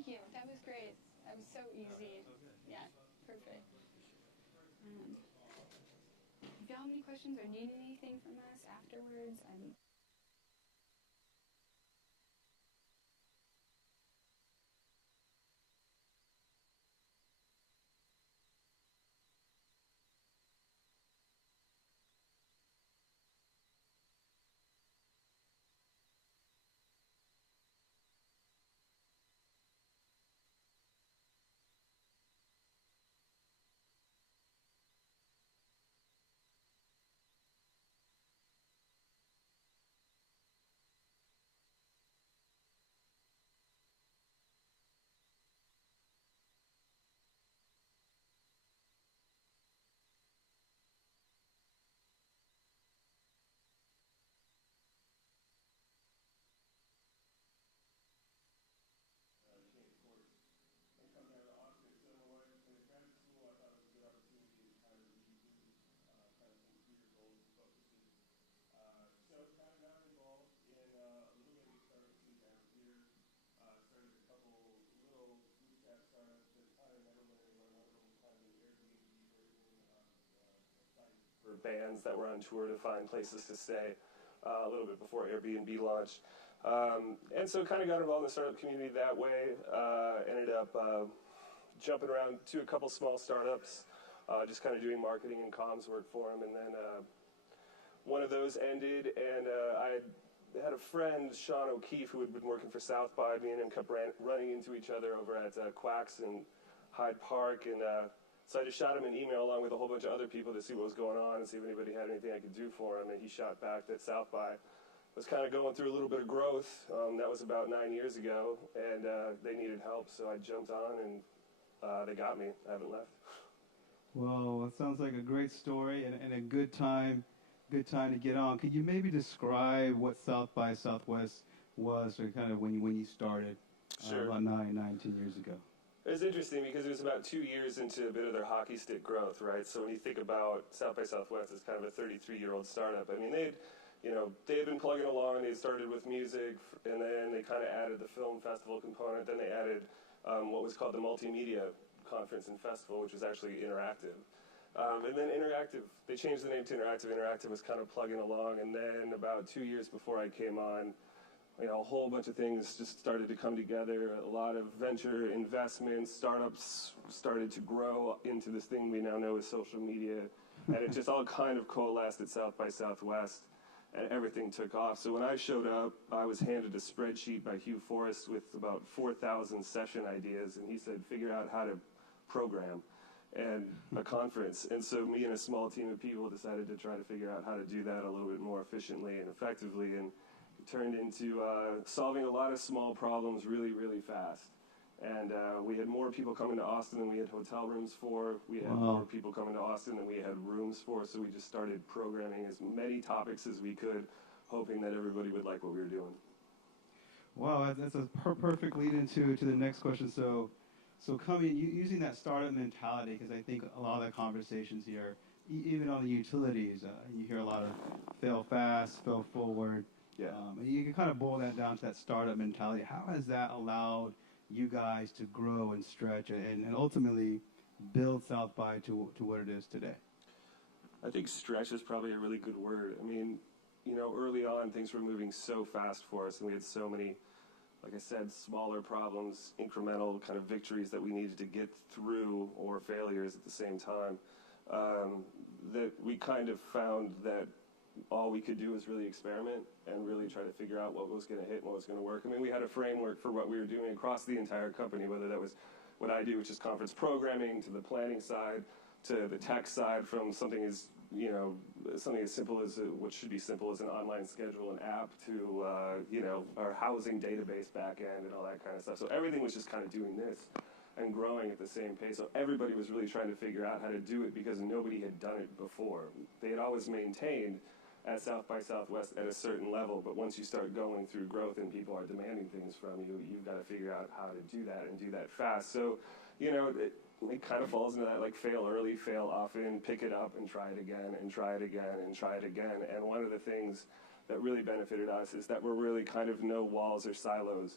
Thank you. That was great. That was so easy. Yeah, perfect. If y'all have any questions or need anything from us afterwards, I'm bands that were on tour to find places to stay a little bit before Airbnb launched. And so kind of got involved in the startup community that way. Ended up jumping around to a couple small startups, just kind of doing marketing and comms work for them. And then one of those ended, and I had a friend, Sean O'Keefe, who had been working for South by. Me and him kept running into each other over at Quacks in Hyde Park, and so I just shot him an email along with a whole bunch of other people to see what was going on and see if anybody had anything I could do for him. And he shot back that South by was kind of going through a little bit of growth. That was about 9 years ago, and they needed help, so I jumped on, and they got me. I haven't left. Well, it sounds like a great story and a good time to get on. Could you maybe describe what South by Southwest was, or kind of when you started Sure. About 19 years ago? It was interesting because it was about 2 years into a bit of their hockey stick growth, right? So when you think about South by Southwest as kind of a 33-year-old startup, I mean, they had been plugging along. They had started with music, and then they kind of added the film festival component. Then they added what was called the Multimedia Conference and Festival, which was actually interactive. And then interactive, they changed the name to interactive. Interactive was kind of plugging along, and then about 2 years before I came on, a whole bunch of things just started to come together. A lot of venture investments, startups started to grow into this thing we now know as social media, and it just all kind of coalesced at South by Southwest, and everything took off. So when I showed up, I was handed a spreadsheet by Hugh Forrest with about 4,000 session ideas, and he said, figure out how to program and a conference. And so me and a small team of people decided to try to figure out how to do that a little bit more efficiently and effectively, and turned into solving a lot of small problems really, really fast. And we had more people coming to Austin than we had hotel rooms for. We had more people coming to Austin than we had rooms for, so we just started programming as many topics as we could, hoping that everybody would like what we were doing. Wow, that's a perfect lead into the next question. So coming, using that startup mentality, because I think a lot of the conversations here, even on the utilities, you hear a lot of fail fast, fail forward. Yeah. You can kind of boil that down to that startup mentality. How has that allowed you guys to grow and stretch and ultimately build South by to what it is today? I think stretch is probably a really good word. I mean, early on things were moving so fast for us, and we had so many, like I said, smaller problems, incremental kind of victories that we needed to get through, or failures at the same time, that we kind of found that all we could do was really experiment and really try to figure out what was going to hit and what was going to work. I mean, we had a framework for what we were doing across the entire company, whether that was what I do, which is conference programming, to the planning side, to the tech side, from something as simple as what should be simple as an online schedule and app to our housing database backend and all that kind of stuff. So everything was just kind of doing this and growing at the same pace. So everybody was really trying to figure out how to do it because nobody had done it before. They had always maintained at South by Southwest at a certain level, but once you start going through growth and people are demanding things from you, you've got to figure out how to do that and do that fast. So, it kind of falls into that, like, fail early, fail often, pick it up and try it again and try it again and try it again. And one of the things that really benefited us is that we're really kind of no walls or silos.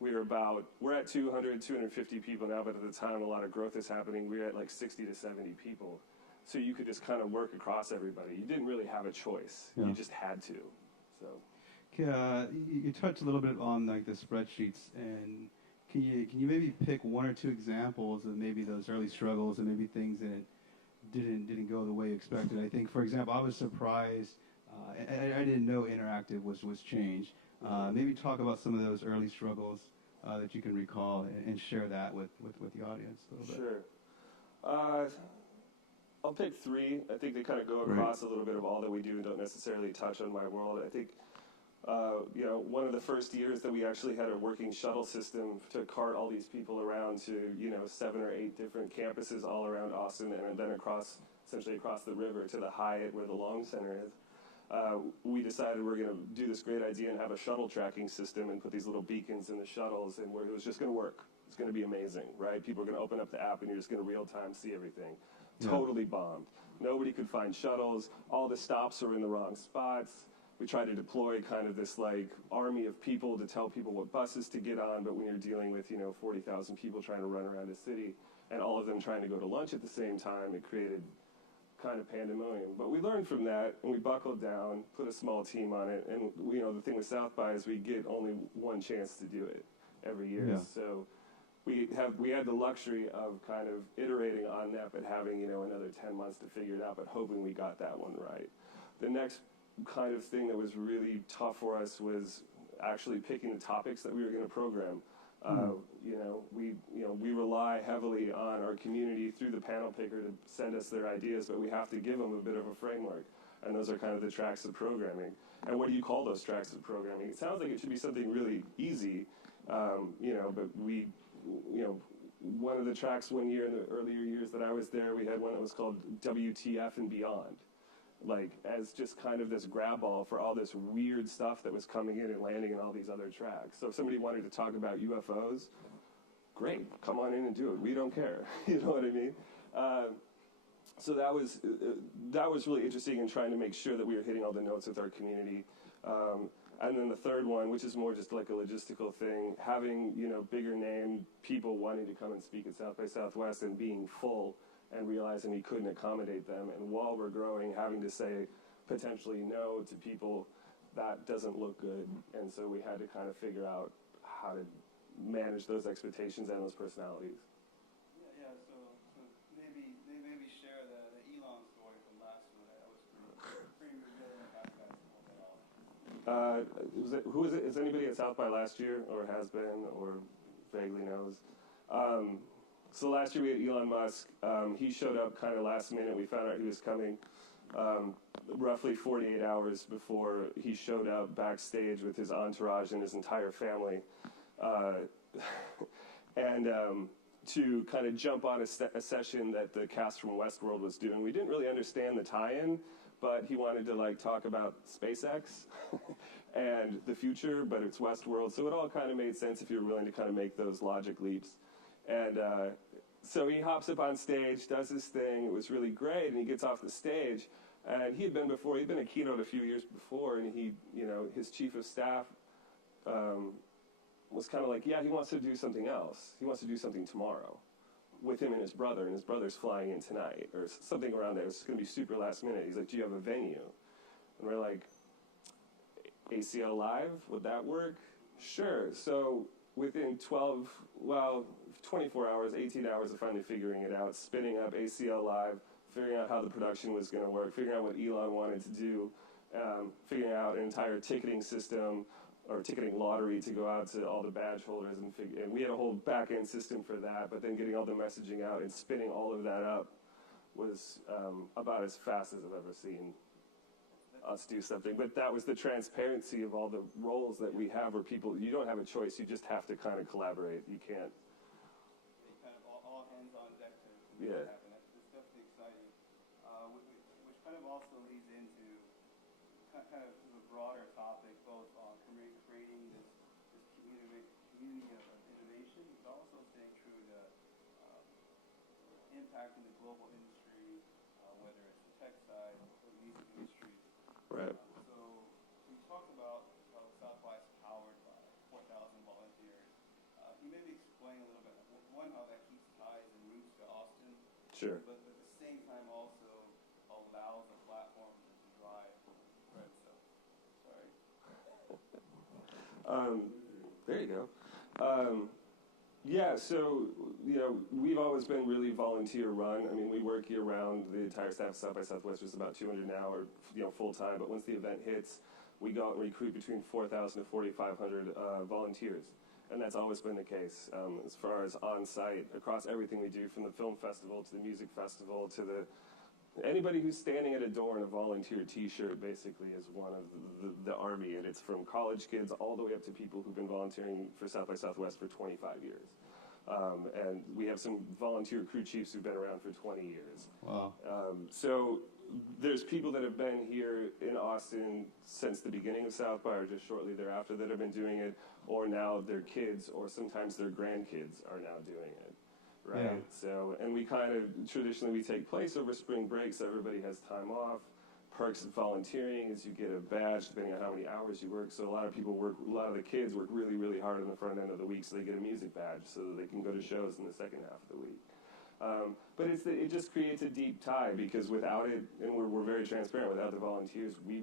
we're at 200, 250 people now, but at the time a lot of growth is happening. We were at like 60 to 70 people. So you could just kind of work across everybody. You didn't really have a choice. Yeah. You just had to. So. You touched a little bit on like the spreadsheets, and can you maybe pick one or two examples of maybe those early struggles and maybe things that didn't go the way you expected? I think, for example, I was surprised. I didn't know interactive was changed. Maybe talk about some of those early struggles that you can recall and share that with the audience a little bit. Sure. I'll pick three. I think they kind of go across a little bit of all that we do and don't necessarily touch on my world. I think, one of the first years that we actually had a working shuttle system to cart all these people around to, 7 or 8 different campuses all around Austin and then essentially across the river to the Hyatt where the Long Center is. We decided we're going to do this great idea and have a shuttle tracking system and put these little beacons in the shuttles, and where it was just going to work. It's going to be amazing, right? People are going to open up the app and you're just going to real time see everything. Totally bombed. Nobody could find shuttles. All the stops were in the wrong spots. We tried to deploy kind of this like army of people to tell people what buses to get on, but when you're dealing with 40,000 people trying to run around a city and all of them trying to go to lunch at the same time, it created kind of pandemonium. But we learned from that and we buckled down, put a small team on it, and the thing with South by is we get only one chance to do it every year. Yeah. So we had the luxury of kind of iterating on that, but having another 10 months to figure it out, but hoping we got that one right. The next kind of thing that was really tough for us was actually picking the topics that we were going to program. We rely heavily on our community through the panel picker to send us their ideas, but we have to give them a bit of a framework, and those are kind of the tracks of programming. And what do you call those tracks of programming? It sounds like it should be something really easy, but we. One of the tracks one year in the earlier years that I was there, we had one that was called WTF and Beyond, like as just kind of this grab all for all this weird stuff that was coming in and landing in all these other tracks. So if somebody wanted to talk about UFOs, great, come on in and do it. We don't care. You know what I mean? So that was really interesting in trying to make sure that we were hitting all the notes with our community. And then the third one, which is more just like a logistical thing, having, bigger name people wanting to come and speak at South by Southwest and being full and realizing we couldn't accommodate them. And while we're growing, having to say potentially no to people, that doesn't look good. And so we had to kind of figure out how to manage those expectations and those personalities. Yeah, so maybe share the Elon story from last year. That was pretty revealing. Who is it? Is anybody at South by last year, or has been, or vaguely knows? So last year we had Elon Musk. He showed up kind of last minute. We found out he was coming roughly 48 hours before he showed up backstage with his entourage and his entire family, and to kind of jump on a session that the cast from Westworld was doing. We didn't really understand the tie-in, but he wanted to talk about SpaceX and the future, but it's Westworld, so it all kind of made sense if you're willing to kind of make those logic leaps. And so he hops up on stage, does his thing. It was really great, and he gets off the stage. And he'd been a keynote a few years before, and his chief of staff was kind of like, yeah, he wants to do something else. He wants to do something tomorrow with him and his brother's flying in tonight, or something around there. It's going to be super last minute. He's like, do you have a venue? And we're like, ACL Live, would that work? Sure. So within 24 hours, 18 hours of finally figuring it out, spinning up ACL Live, figuring out how the production was going to work, figuring out what Elon wanted to do, figuring out an entire ticketing system or ticketing lottery to go out to all the badge holders, and we had a whole back-end system for that, but then getting all the messaging out and spinning all of that up was about as fast as I've ever seen us do something. But that was the transparency of all the roles that we have, where you don't have a choice, you just have to kind of collaborate. You can't. Kind of all hands on deck to make it happen. That's definitely exciting. Which kind of also leads into kind of the broader topic, both on creating this community of innovation, but also staying true to impacting the global industry, whether it's the tech side or the music industry. Right. So we talked about how South by is powered by 4,000 volunteers. Sure. but at the same time also allows the platform to drive. Right. So, sorry. There you go. Yeah, so, we've always been really volunteer run. I mean, we work year round. The entire staff of South by Southwest is about 200 now, or, full time. But once the event hits, we go out and recruit between 4,000 to 4,500 volunteers. And that's always been the case as far as on-site, across everything we do, from the film festival to the music festival to anybody who's standing at a door in a volunteer T-shirt basically is one of the Army, and it's from college kids all the way up to people who've been volunteering for South by Southwest for 25 years. And we have some volunteer crew chiefs who've been around for 20 years. Wow. So there's people that have been here in Austin since the beginning of South by or just shortly thereafter that have been doing it, or now their kids or sometimes their grandkids are now doing it. Right. Yeah. So, and we kind of traditionally we take place over spring break, so everybody has time off. Perks of volunteering is you get a badge depending on how many hours you work. So a lot of the kids work really, really hard on the front end of the week, so they get a music badge so that they can go to shows in the second half of the week. But it just creates a deep tie, because without it, and we're very transparent, without the volunteers, we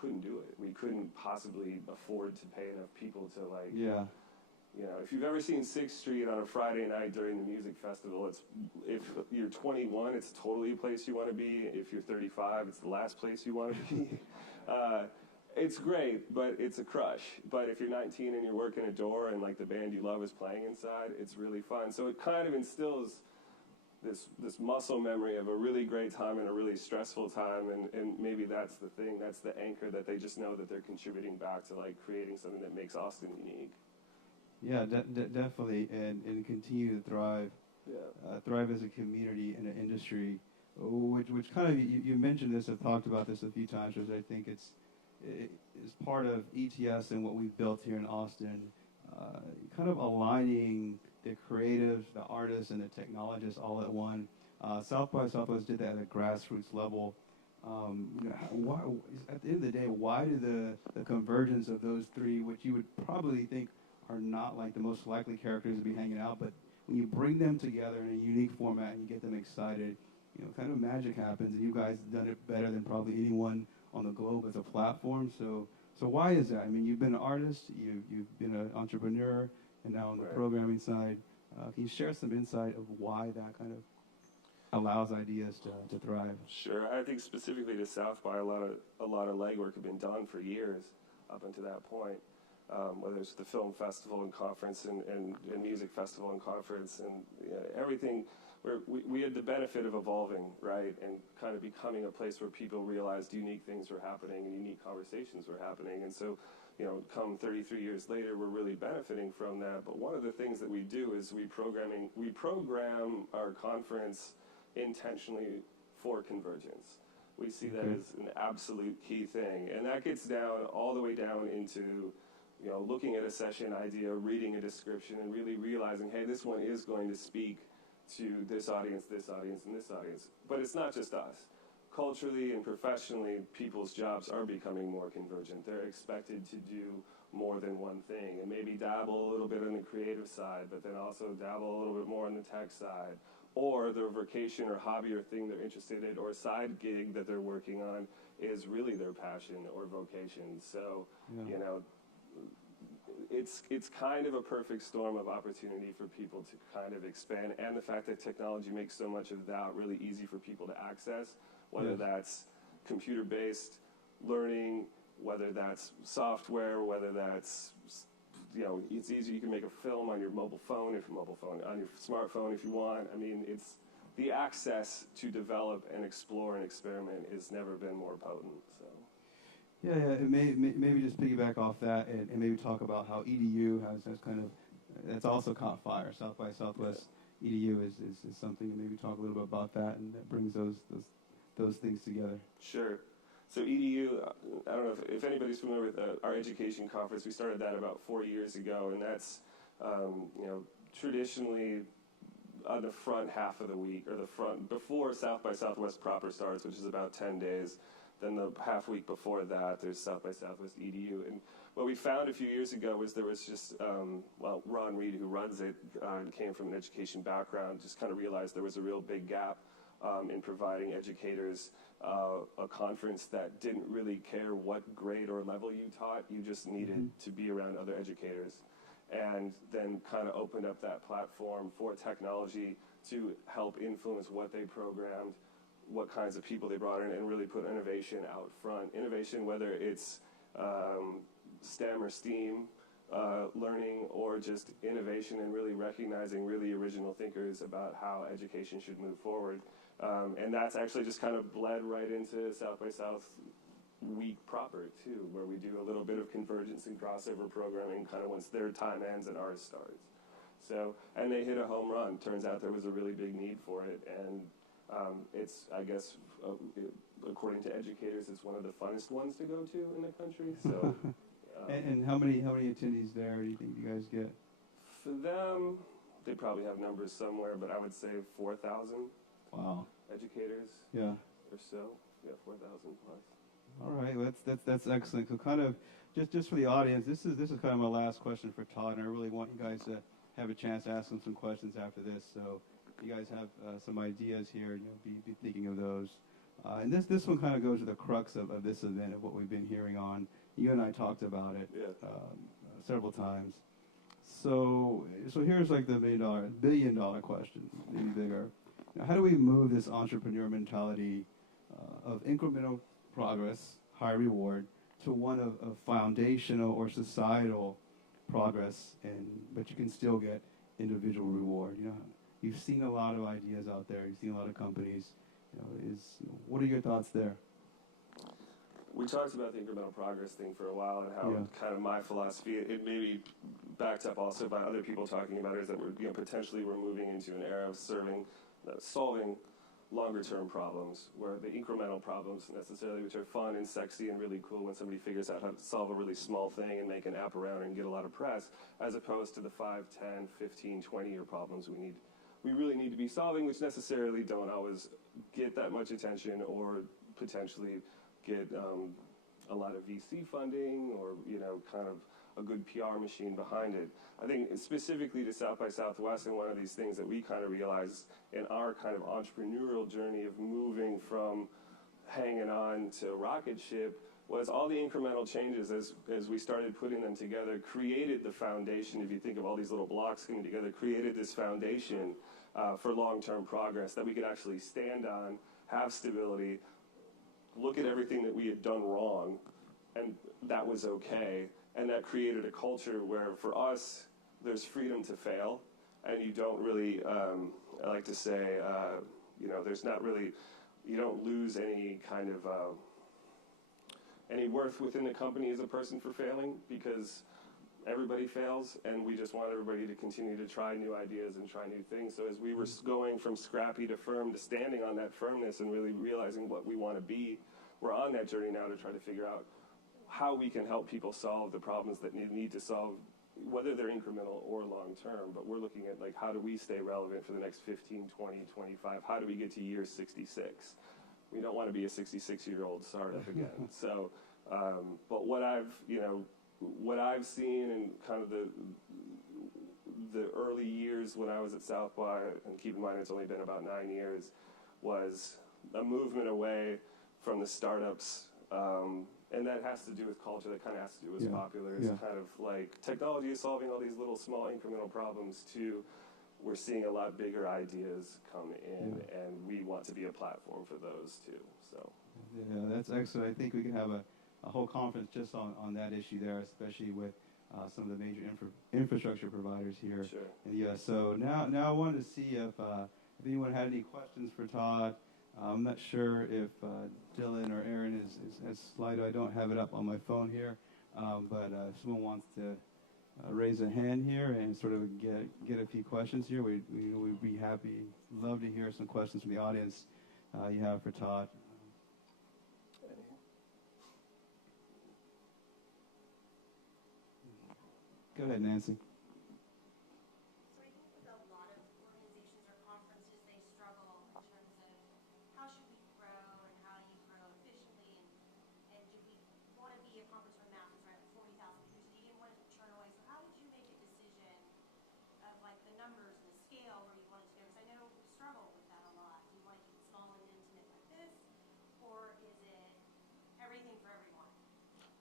couldn't do it. We couldn't possibly afford to pay enough people to Yeah. If you've ever seen 6th Street on a Friday night during the music festival, if you're 21, it's totally a place you want to be. If you're 35, it's the last place you want to be. It's great, but it's a crush. But if you're 19 and you're working a door and the band you love is playing inside, it's really fun. So it kind of instills this muscle memory of a really great time and a really stressful time, and maybe that's the thing, that's the anchor that they just know that they're contributing back to creating something that makes Austin unique. Yeah, definitely, and continue to thrive. Yeah. Thrive as a community and an industry, which kind of you mentioned this, I've talked about this a few times, which I think it's part of ETS and what we've built here in Austin, kind of aligning the creatives, the artists, and the technologists all at one. South by Southwest did that at a grassroots level. Why, at the end of the day, why do the convergence of those three, which you would probably think are not the most likely characters to be hanging out, but when you bring them together in a unique format and you get them excited, kind of magic happens, and you guys have done it better than probably anyone on the globe as a platform. So why is that? I mean, you've been an artist, you've been an entrepreneur, and now on the programming side, can you share some insight of why that kind of allows ideas to thrive? Sure. I think specifically to South by, a lot of legwork had been done for years up until that point. Whether it's the film festival and conference and music festival and conference and everything, where we had the benefit of evolving, right, and kind of becoming a place where people realized unique things were happening and unique conversations were happening. And so, come 33 years later, we're really benefiting from that. But one of the things that we do is we program our conference intentionally for convergence. We see that as an absolute key thing, and that gets down all the way down into looking at a session idea, reading a description, and really realizing, hey, this one is going to speak to this audience, and this audience. But it's not just us. Culturally and professionally, people's jobs are becoming more convergent. They're expected to do more than one thing, and maybe dabble a little bit on the creative side, but then also dabble a little bit more on the tech side. Or their vocation or hobby or thing they're interested in, or side gig that they're working on is really their passion or vocation. So, it's kind of a perfect storm of opportunity for people to kind of expand, and the fact that technology makes so much of that really easy for people to access, whether that's computer-based learning, whether that's software, whether that's, it's easy. You can make a film on your mobile phone, on your smartphone if you want. I mean, it's the access to develop and explore and experiment has never been more potent. So. Yeah, and maybe just piggyback off that and maybe talk about how EDU has kind of, that's also caught fire. South by Southwest EDU is something, and maybe talk a little bit about that, and that brings those things together. Sure. So EDU, I don't know if anybody's familiar with our education conference. We started that about 4 years ago, and that's, traditionally on the front half of the week, or before South by Southwest proper starts, which is about 10 days. Then the half week before that, there's South by Southwest EDU. And what we found a few years ago was there was just, Ron Reed, who runs it, came from an education background, just kind of realized there was a real big gap in providing educators a conference that didn't really care what grade or level you taught. You just needed to be around other educators. And then kind of opened up that platform for technology to help influence what they programmed, what kinds of people they brought in, and really put innovation out front. Innovation, whether it's STEM or STEAM learning, or just innovation and really recognizing really original thinkers about how education should move forward. And that's actually just kind of bled right into South by South week proper, too, where we do a little bit of convergence and crossover programming kind of once their time ends and ours starts. So, and they hit a home run. Turns out there was a really big need for it, and it's, I guess, according to educators, it's one of the funnest ones to go to in the country. So, and how many attendees there do you think you guys get? For them, they probably have numbers somewhere, but I would say 4,000. Wow. Educators. Yeah. Or so. Yeah, 4,000 plus. All right, that's excellent. So, kind of just for the audience, this is kind of my last question for Todd, and I really want you guys to have a chance to ask him some questions after this. So, if you guys have some ideas here, be thinking of those. And this one kind of goes to the crux of this event, of what we've been hearing on. You and I talked about it several times. So here's like the billion dollar question, maybe bigger. How do we move this entrepreneur mentality of incremental progress, high reward, to one of foundational or societal progress, but you can still get individual reward? You've seen a lot of ideas out there. You've seen a lot of companies. What are your thoughts there? We talked about the incremental progress thing for a while, and how kind of my philosophy, it may be backed up also by other people talking about it, is that we're potentially we're moving into an era of solving longer-term problems, where the incremental problems necessarily, which are fun and sexy and really cool when somebody figures out how to solve a really small thing and make an app around it and get a lot of press, as opposed to the 5, 10, 15, 20-year problems we really need to be solving, which necessarily don't always get that much attention or potentially get a lot of VC funding or kind of a good PR machine behind it. I think specifically to South by Southwest, and one of these things that we kind of realized in our kind of entrepreneurial journey of moving from hanging on to rocket ship, was all the incremental changes as we started putting them together created the foundation. If you think of all these little blocks coming together, created this foundation for long-term progress that we could actually stand on, have stability, look at everything that we had done wrong, and that was okay. And that created a culture where, for us, there's freedom to fail, and you don't really, I like to say, there's not really, you don't lose any kind of, any worth within the company as a person for failing, because everybody fails, and we just want everybody to continue to try new ideas and try new things. So as we were going from scrappy to firm to standing on that firmness and really realizing what we want to be, we're on that journey now to try to figure out how we can help people solve the problems that need to solve, whether they're incremental or long-term. But we're looking at, how do we stay relevant for the next 15, 20, 25? How do we get to year 66? We don't want to be a 66-year-old startup again. So, but what I've seen in kind of the early years when I was at South by, and keep in mind it's only been about 9 years, was a movement away from the startups. And that has to do with culture. That kind of has to do with what's popular. It's kind of like technology is solving all these little small incremental problems too. We're seeing a lot bigger ideas come in, and we want to be a platform for those too. So yeah, that's excellent. I think we can have a whole conference just on that issue there, especially with some of the major infrastructure providers here in the U.S. So now I wanted to see if anyone had any questions for Todd. I'm not sure if Dylan or Aaron has Slido. I don't have it up on my phone here, but if someone wants to raise a hand here and sort of get a few questions here, we'd be happy. Love to hear some questions from the audience you have for Todd. Go ahead, Nancy.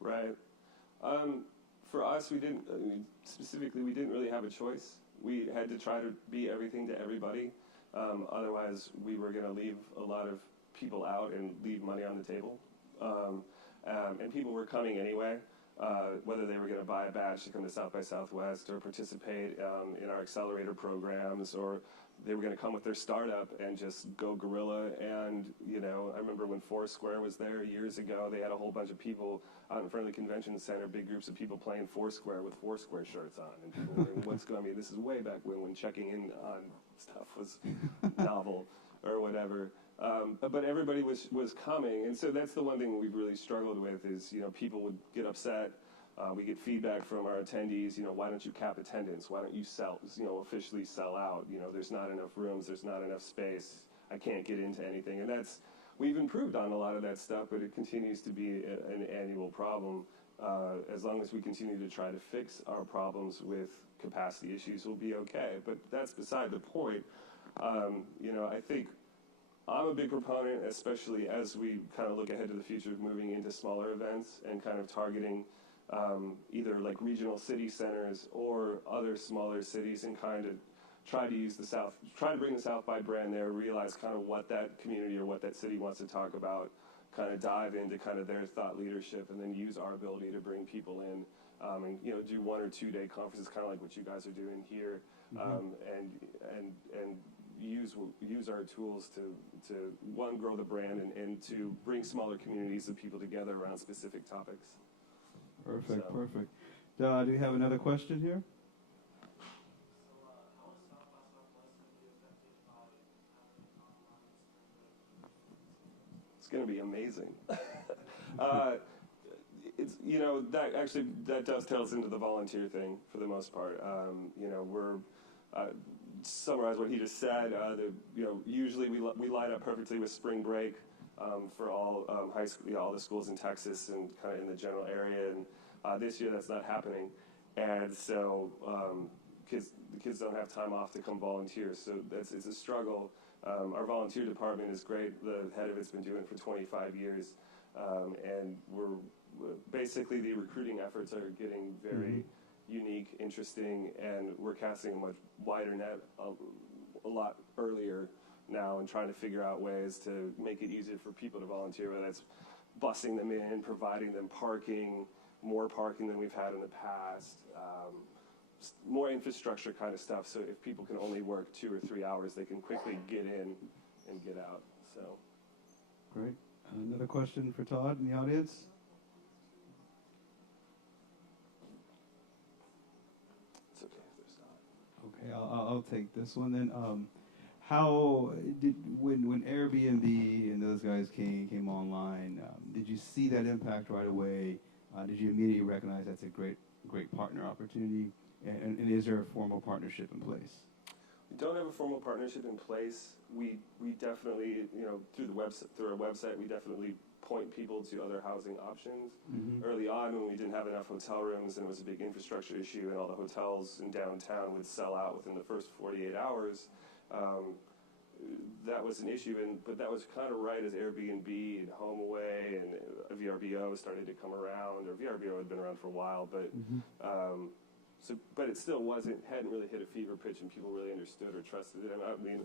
Right. For us, we didn't, specifically, we didn't really have a choice. We had to try to be everything to everybody. Otherwise, we were going to leave a lot of people out and leave money on the table. And people were coming anyway, whether they were going to buy a badge to come to South by Southwest or participate in our accelerator programs, or they were going to come with their startup and just go guerrilla. And, you know, I remember when Foursquare was there years ago, they had a whole bunch of people out in front of the convention center, big groups of people playing Foursquare with Foursquare shirts on. And people wondering what's going on. I mean, this is way back when checking in on stuff was novel or whatever. But everybody was coming. And so that's the one thing we've really struggled with is, you know, people would get upset. We get feedback from our attendees, you know, why don't you cap attendance? Why don't you officially sell out? You know, there's not enough rooms, there's not enough space. I can't get into anything. And we've improved on a lot of that stuff, but it continues to be an annual problem. As long as we continue to try to fix our problems with capacity issues, we'll be okay. But that's beside the point. You know, I think I'm a big proponent, especially as we kind of look ahead to the future of moving into smaller events and kind of targeting either like regional city centers or other smaller cities, and kind of try to bring the South by brand there, realize kind of what that community or what that city wants to talk about, kind of dive into kind of their thought leadership, and then use our ability to bring people in, and, you know, do 1 or 2 day conferences, kind of like what you guys are doing here, and use our tools to one, grow the brand, and to bring smaller communities of people together around specific topics. Perfect, perfect. Do you have another question here? It's going to be amazing. It's, you know, that dovetails into the volunteer thing for the most part. You know, we're summarize what he just said. You know, usually we line up perfectly with spring break for all high school, you know, all the schools in Texas and kind of in the general area. And this year that's not happening, and so the kids don't have time off to come volunteer. So it's a struggle. Our volunteer department is great. The head of it's been doing it for 25 years, and we're basically the recruiting efforts are getting very unique, interesting, and we're casting a much wider net a lot earlier now, and trying to figure out ways to make it easier for people to volunteer, whether that's busing them in, providing them parking, more parking than we've had in the past, more infrastructure kind of stuff, so if people can only work 2 or 3 hours, they can quickly get in and get out. So great. Another question for Todd in the audience? It's okay if there's not. Okay, I'll take this one then. How did when Airbnb and those guys came online? Did you see that impact right away? Did you immediately recognize that's a great partner opportunity? And is there a formal partnership in place? We don't have a formal partnership in place. We definitely, you know, through our website, we definitely point people to other housing options. Early on, when we didn't have enough hotel rooms and it was a big infrastructure issue, and all the hotels in downtown would sell out within the first 48 hours, that was an issue. But that was kind of right as Airbnb and HomeAway and VRBO started to come around. Or VRBO had been around for a while, but but it still hadn't really hit a fever pitch, and people really understood or trusted it. I mean,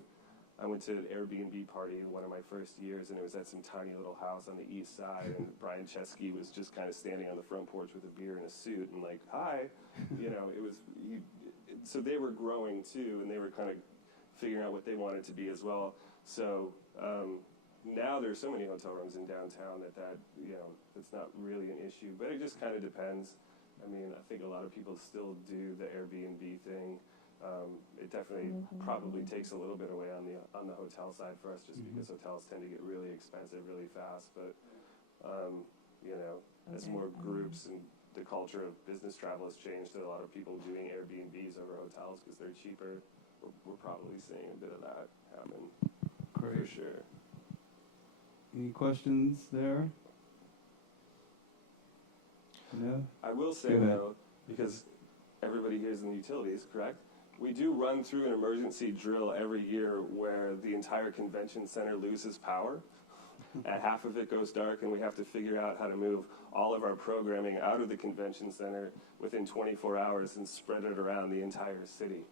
I went to an Airbnb party one of my first years, and it was at some tiny little house on the east side, and Brian Chesky was just kind of standing on the front porch with a beer and a suit, and like, hi, you know, so they were growing too, and they were kind of figuring out what they wanted to be as well. So now there's so many hotel rooms in downtown that you know, it's not really an issue, but it just kind of depends. I mean, I think a lot of people still do the Airbnb thing. It definitely probably takes a little bit away on the hotel side for us, just because hotels tend to get really expensive really fast. But you know, as more groups and the culture of business travel has changed, to a lot of people doing Airbnbs over hotels because they're cheaper. We're probably seeing a bit of that happen. Great. For sure. Any questions there? No? I will say, though, because everybody here is in the utilities, correct? We do run through an emergency drill every year where the entire convention center loses power. At half of it goes dark, and we have to figure out how to move all of our programming out of the convention center within 24 hours and spread it around the entire city.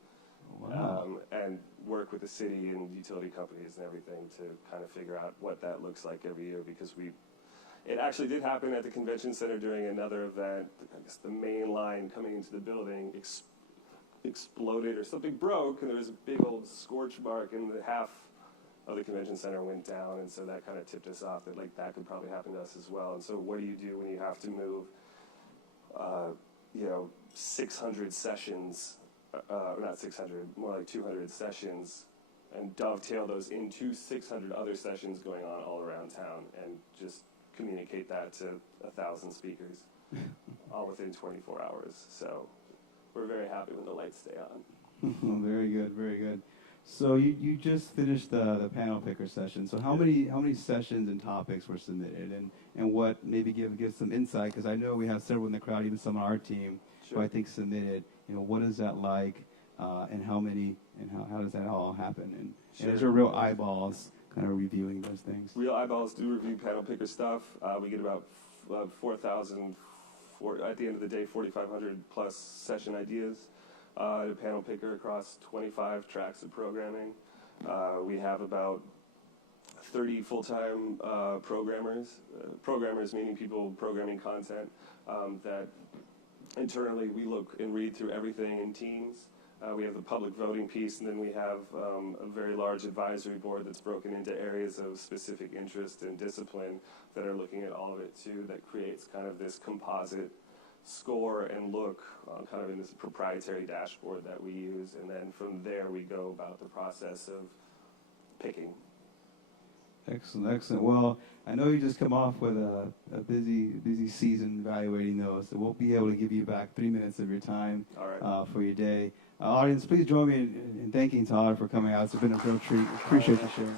Wow. And work with the city and utility companies and everything to kind of figure out what that looks like every year, because it actually did happen at the convention center during another event. I guess the main line coming into the building exploded or something broke, and there was a big old scorch mark, and the half of the convention center went down, and so that kind of tipped us off that like that could probably happen to us as well. And so what do you do when you have to move 600 sessions, not 600, more like 200 sessions, and dovetail those into 600 other sessions going on all around town, and just communicate that to 1,000 speakers all within 24 hours. So we're very happy when the lights stay on. Very good, very good. So you just finished the panel picker session. So how many sessions and topics were submitted, and what, maybe give some insight, because I know we have several in the crowd, even some on our team, who I think submitted. What is that like, and how many, and how does that all happen? And is there real eyeballs kind of reviewing those things? Real eyeballs do review panel picker stuff. We get about 4,000, at the end of the day, 4,500 plus session ideas. A panel picker across 25 tracks of programming. We have about 30 full-time programmers. Programmers meaning people programming content that internally we look and read through everything in teams. We have the public voting piece, and then we have a very large advisory board that's broken into areas of specific interest and discipline that are looking at all of it too, that creates kind of this composite score and look kind of in this proprietary dashboard that we use, and then from there we go about the process of picking. Excellent, excellent. Well, I know you just come off with a busy season evaluating those, so we'll be able to give you back 3 minutes of your time for your day. Audience, please join me in thanking Todd for coming out. It's been a real treat. Appreciate you sharing.